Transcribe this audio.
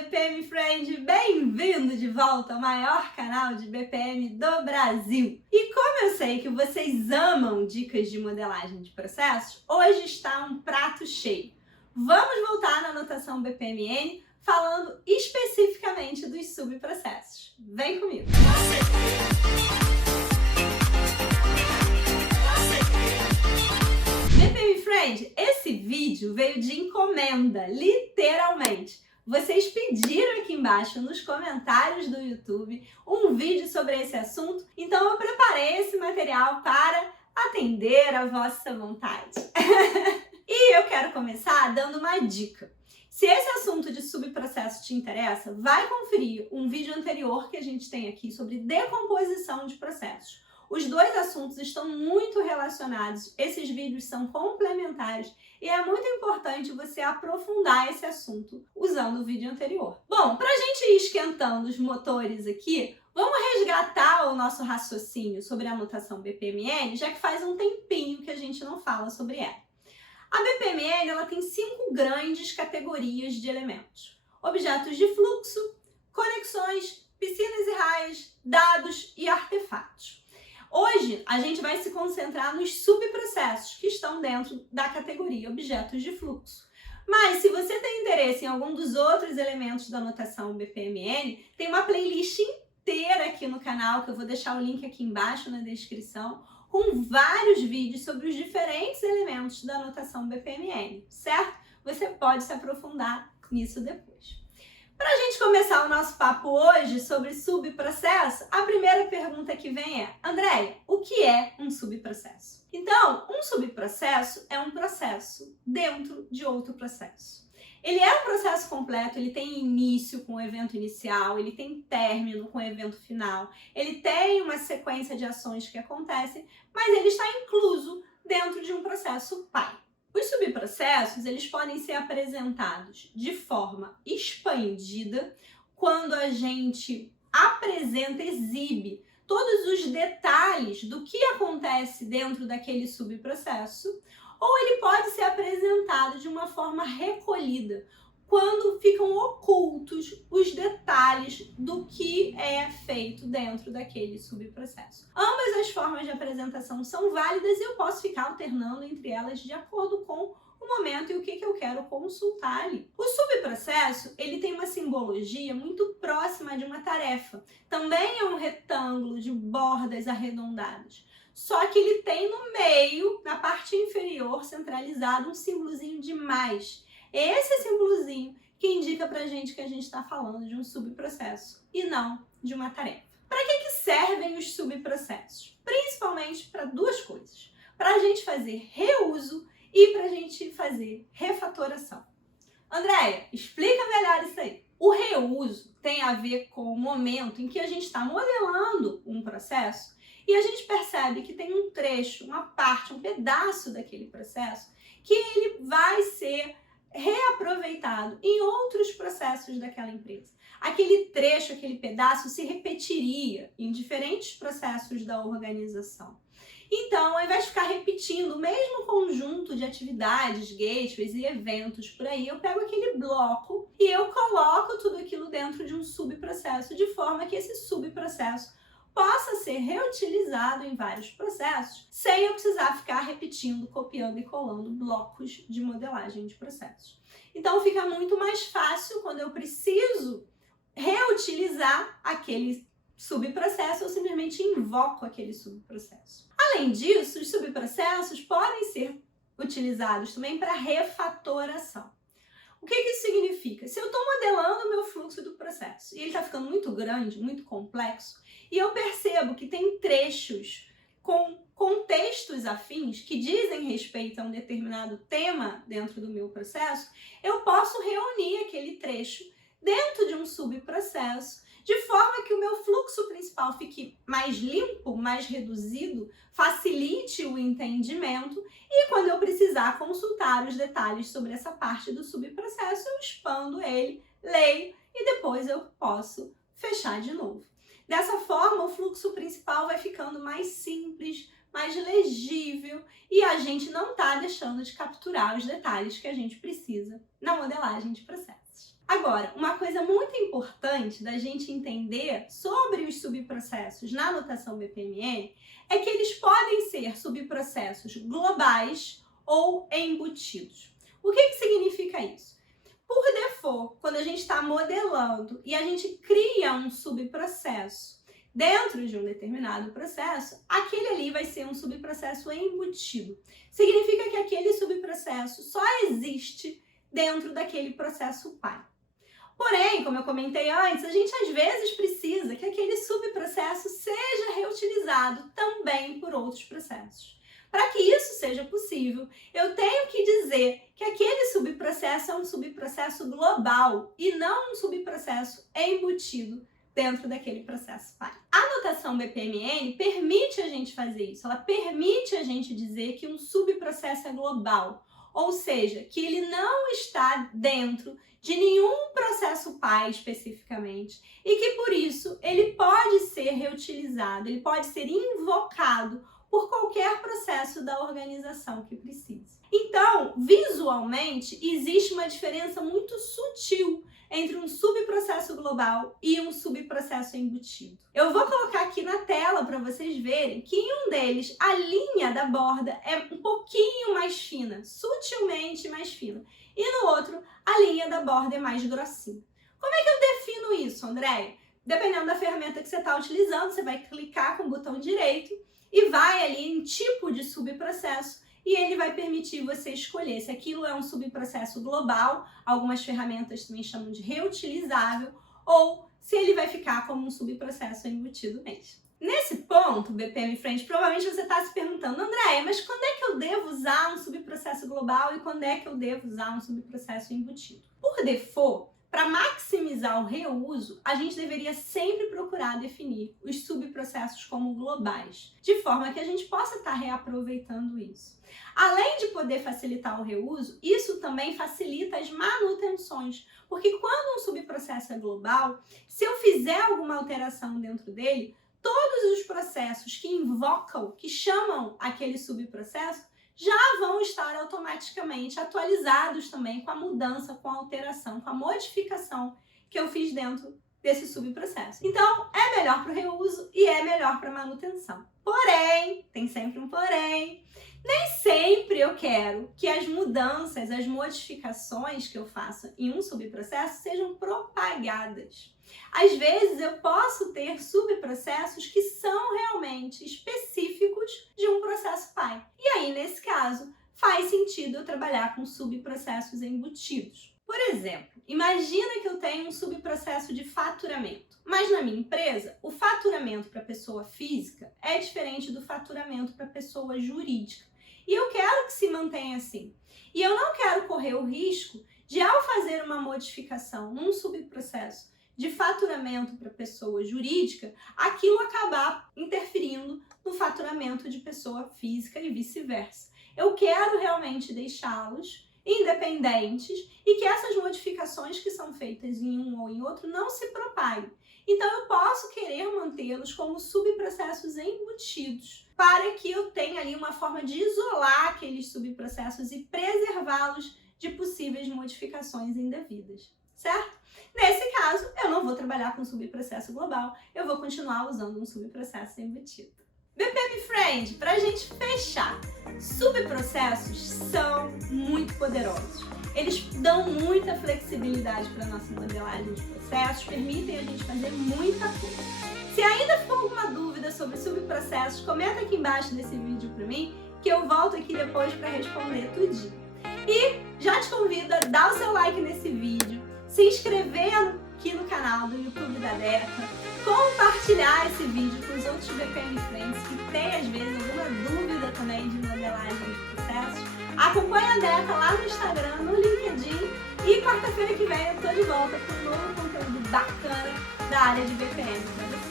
BPM Friend, bem-vindo de volta ao maior canal de BPM do Brasil. E como eu sei que vocês amam dicas de modelagem de processos, hoje está um prato cheio. Vamos voltar na notação BPMN falando especificamente dos subprocessos. Vem comigo! BPM Friend, esse vídeo veio de encomenda, literalmente. Vocês pediram aqui embaixo nos comentários do YouTube um vídeo sobre esse assunto, então eu preparei esse material para atender a vossa vontade. E eu quero começar dando uma dica. Se esse assunto de subprocesso te interessa, vai conferir um vídeo anterior que a gente tem aqui sobre decomposição de processos. Os dois assuntos estão muito relacionados, esses vídeos são complementares e é muito importante você aprofundar esse assunto usando o vídeo anterior. Bom, para a gente ir esquentando os motores aqui, vamos resgatar o nosso raciocínio sobre a notação BPMN, já que faz um tempinho que a gente não fala sobre ela. A BPMN ela tem 5 grandes categorias de elementos: objetos de fluxo, conexões, piscinas e raias, dados e artefatos. Hoje, a gente vai se concentrar nos subprocessos que estão dentro da categoria objetos de fluxo. Mas, se você tem interesse em algum dos outros elementos da notação BPMN, tem uma playlist inteira aqui no canal, que eu vou deixar o link aqui embaixo na descrição, com vários vídeos sobre os diferentes elementos da notação BPMN, certo? Você pode se aprofundar nisso depois. Para a gente começar o nosso papo hoje sobre subprocesso, a primeira pergunta que vem é: Andréia, o que é um subprocesso? Então, um subprocesso é um processo dentro de outro processo. Ele é um processo completo, ele tem início com o evento inicial, ele tem término com o evento final, ele tem uma sequência de ações que acontecem, mas ele está incluso dentro de um processo pai. Os subprocessos, eles podem ser apresentados de forma expandida, quando a gente apresenta, exibe todos os detalhes do que acontece dentro daquele subprocesso, ou ele pode ser apresentado de uma forma recolhida, quando ficam ocultos os detalhes do que é feito dentro daquele subprocesso. Ambas as formas de apresentação são válidas e eu posso ficar alternando entre elas de acordo com o momento e o que eu quero consultar ali. O subprocesso, ele tem uma simbologia muito próxima de uma tarefa. Também é um retângulo de bordas arredondadas. Só que ele tem no meio, na parte inferior, centralizado, um símbolozinho de mais. Esse símbolozinho que indica pra gente que a gente está falando de um subprocesso e não de uma tarefa. Para que servem os subprocessos? Principalmente para duas coisas: para a gente fazer reuso e para a gente fazer refatoração. Andréia, explica melhor isso aí. O reuso tem a ver com o momento em que a gente está modelando um processo e a gente percebe que tem um trecho, uma parte, um pedaço daquele processo que ele vai ser reaproveitado em outros processos daquela empresa. Aquele trecho, aquele pedaço se repetiria em diferentes processos da organização. Então, ao invés de ficar repetindo o mesmo conjunto de atividades, gateways e eventos por aí, eu pego aquele bloco e eu coloco tudo aquilo dentro de um subprocesso, de forma que esse subprocesso possa ser reutilizado em vários processos, sem eu precisar ficar repetindo, copiando e colando blocos de modelagem de processos. Então fica muito mais fácil quando eu preciso reutilizar aquele subprocesso, eu simplesmente invoco aquele subprocesso. Além disso, os subprocessos podem ser utilizados também para refatoração. O que isso significa? Se eu estou modelando o meu fluxo do processo e ele está ficando muito grande, muito complexo, e eu percebo que tem trechos com contextos afins que dizem respeito a um determinado tema dentro do meu processo, eu posso reunir aquele trecho dentro de um subprocesso, de forma que o meu fluxo principal fique mais limpo, mais reduzido, facilite o entendimento e quando eu precisar consultar os detalhes sobre essa parte do subprocesso, eu expando ele, leio e depois eu posso fechar de novo. Dessa forma, o fluxo principal vai ficando mais simples, mais legível e a gente não está deixando de capturar os detalhes que a gente precisa na modelagem de processos. Agora, uma coisa muito importante da gente entender sobre os subprocessos na notação BPMN é que eles podem ser subprocessos globais ou embutidos. O que significa isso? Por default, quando a gente está modelando e a gente cria um subprocesso dentro de um determinado processo, aquele ali vai ser um subprocesso embutido. Significa que aquele subprocesso só existe dentro daquele processo pai. Porém, como eu comentei antes, a gente às vezes precisa que aquele subprocesso seja reutilizado também por outros processos. Para que isso seja possível, eu tenho que dizer que aquele subprocesso é um subprocesso global e não um subprocesso embutido dentro daquele processo pai. A notação BPMN permite a gente fazer isso, ela permite a gente dizer que um subprocesso é global, ou seja, que ele não está dentro de nenhum processo pai especificamente e que por isso ele pode ser reutilizado, ele pode ser invocado por qualquer processo da organização que precise. Então, visualmente, existe uma diferença muito sutil entre um subprocesso global e um subprocesso embutido. Eu vou colocar aqui na tela para vocês verem que em um deles a linha da borda é um pouquinho mais fina, sutilmente mais fina, e no outro a linha da borda é mais grossinha. Como é que eu defino isso, Andréia? Dependendo da ferramenta que você está utilizando, você vai clicar com o botão direito e vai ali em tipo de subprocesso e ele vai permitir você escolher se aquilo é um subprocesso global, algumas ferramentas também chamam de reutilizável, ou se ele vai ficar como um subprocesso embutido mesmo. Nesse ponto, BPM Friends, provavelmente você está se perguntando, Andréia, mas quando é que eu devo usar um subprocesso global e quando é que eu devo usar um subprocesso embutido? Por default, para maximizar o reuso, a gente deveria sempre procurar definir os subprocessos como globais, de forma que a gente possa estar reaproveitando isso. Além de poder facilitar o reuso, isso também facilita as manutenções, porque quando um subprocesso é global, se eu fizer alguma alteração dentro dele, todos os processos que invocam, que chamam aquele subprocesso, já vão estar automaticamente atualizados também com a mudança, com a alteração, com a modificação que eu fiz dentro desse subprocesso. Então, é melhor para o reuso e é melhor para a manutenção. Porém, tem sempre um porém, nem sempre eu quero que as mudanças, as modificações que eu faço em um subprocesso sejam propagadas. Às vezes eu posso ter subprocessos que são realmente específicos de um processo pai. E aí, nesse caso, faz sentido eu trabalhar com subprocessos embutidos. Por exemplo, imagina que eu tenho um subprocesso de faturamento, mas na minha empresa, o faturamento para pessoa física é diferente do faturamento para pessoa jurídica. E eu quero que se mantenha assim. E eu não quero correr o risco de, ao fazer uma modificação num subprocesso de faturamento para pessoa jurídica, aquilo acabar interferindo no faturamento de pessoa física e vice-versa. Eu quero realmente deixá-los independentes e que essas modificações que são feitas em um ou em outro não se propaguem. Então eu posso querer mantê-los como subprocessos embutidos para que eu tenha ali uma forma de isolar aqueles subprocessos e preservá-los de possíveis modificações indevidas, certo? Nesse caso, eu não vou trabalhar com subprocesso global, eu vou continuar usando um subprocesso embutido. BPM Friend, para a gente fechar, subprocessos são muito poderosos. Eles dão muita flexibilidade para a nossa modelagem de processos, permitem a gente fazer muita coisa. Se ainda ficou alguma dúvida sobre subprocessos, comenta aqui embaixo desse vídeo para mim, que eu volto aqui depois para responder tudinho. E já te convido a dar o seu like nesse vídeo, se inscrever aqui no canal do YouTube da Deca, compartilhar esse vídeo com os outros BPM Friends que têm, às vezes, alguma dúvida também de modelagem de processos. Acompanha a Deca lá no Instagram, no LinkedIn e quarta-feira que vem eu tô de volta com um novo conteúdo bacana da área de BPM para você.